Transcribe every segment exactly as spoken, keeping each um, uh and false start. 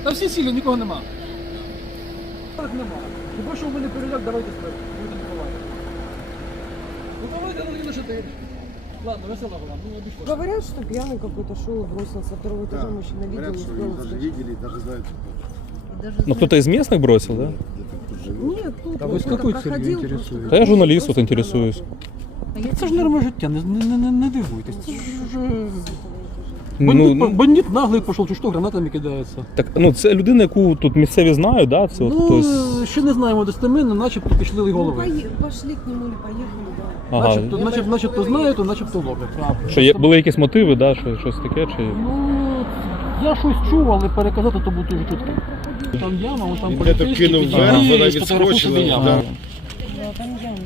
Та всі сіли, нікого нема. Так нема. Хіба що в мене переляк, давайте спереду. Ну давайте на на чотири. Ладно, весела була, ну обійшло. Говорят, что пьяный какой-то шел, бросился со второго этажа, Да. мужчина видел, Говорят, не что успел их даже сказать. видели, даже знают. Ну кто-то из местных бросил, да? Где-то тут живет. Нет, тут А вы вот с кто-то какой целью проходил, интересуетесь? просто Да я журналист, бросил вот интересуюсь. гранату. Це ж норма життя, не, не, не, не дивуйтесь. Це ж вже... Ну, Бандит, ну, бандит наглий пішов, чи що, гранатами кидається. так, ну це людина, яку тут місцеві знають, да? Це от Ну, хтось. ще не знаємо достеменно, начебто пішли Ну, голови. пое- пошли к нему или поехали, да. Ага. Начебто, начебто, начебто знають, то начебто ловлять. Що є, були якісь мотиви, да? Що, щось таке? Чи... Ну, я щось чув, але переказати то був дуже чутко. Там яма, вон там Він де-то поліцейський кинув підійде вверх, і вона сфотографує відскочила, собі яму. да. Да, там ямка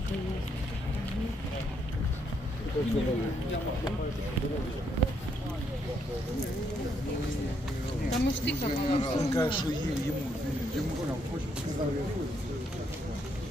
есть. Там и штыка была. Він каже, що є, йому, йому там хоче.